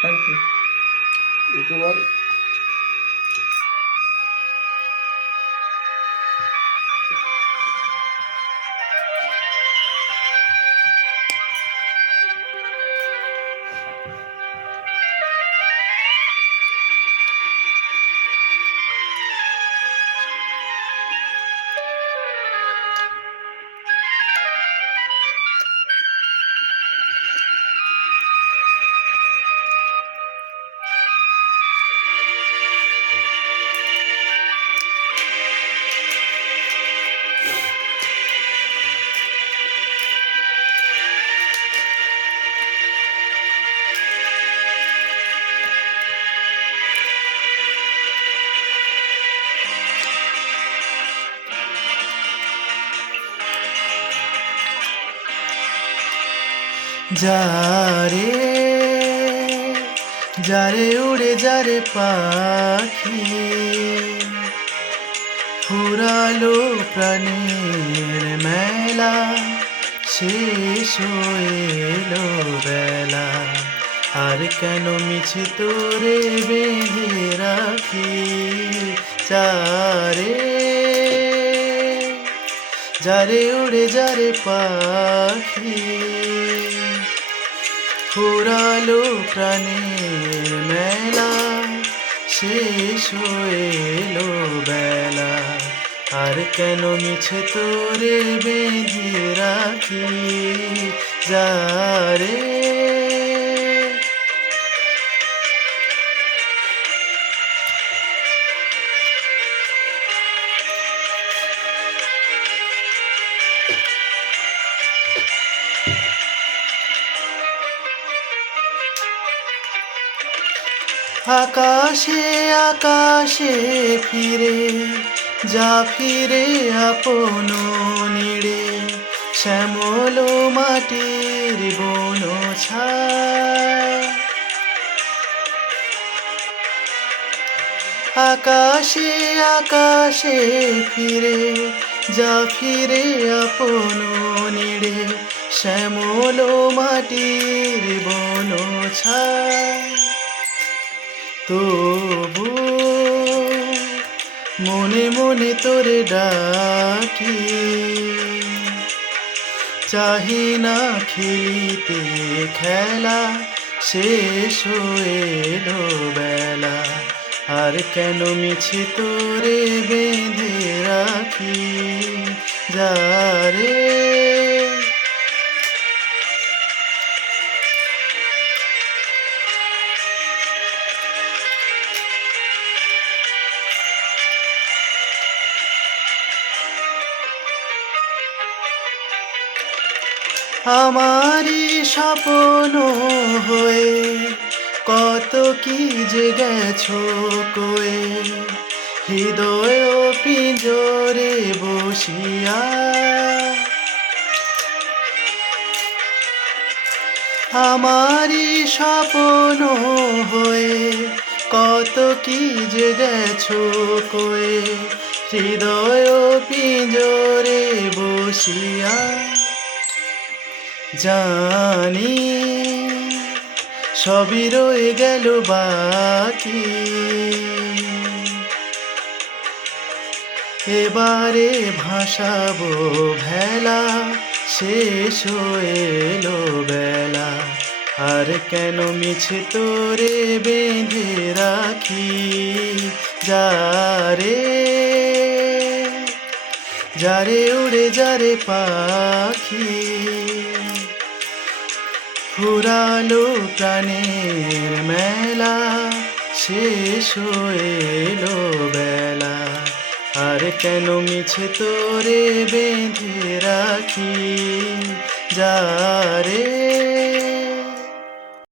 Thank you. YouTuber যারে যারে উড়ে যারে পাখি ফুরালো প্রাণের মেলা শেষ হয়ে এলো বেলা আর কেন মিছে তোরে বেঁধে রাখি যারে যারে উড়ে যারে পাখি ফুরালো প্রাণের মেলা শেষ হয়ে এলো বেলা আর কেন মিছে তোরে বেঁধে রাখি যারে আকাশে আকাশে ফিরে যা ফিরে আপন নিড়ে শ্যামল মাটির বন ছায় আকাশে আকাশে ফিরে যা ফিরে আপন নিড়ে শ্যামল মাটির বন ছায় তবু মনে মনে তোরে ডাকি চাহি না খেলিতে খেলা শেষ হয়ে এলো বেলা আর কেন মিছে তোরে বেঁধে রাখি যারে আমারই স্বপ্ন হয়ে কত কি যে গেছো কয়ে হৃদয় পিঞ্জরে বসিয়া আমারই স্বপ্ন হয়ে কত কি যে গেছো কয়ে হৃদয় পিঞ্জরে বসিয়া জানি সবই রয়ে গেল বাকি এবারে ভাসাবো ভেলা শেষ হয়ে এলো বেলা আর কেন মিছে তোরে বেঁধে রাখি যারে যারে উড়ে যারে পাখি ফুরালো প্রাণের মেলা শেষ হয়ে এলো বেলা আর কেন মিছে তোরে বেঁধে রাখি যারে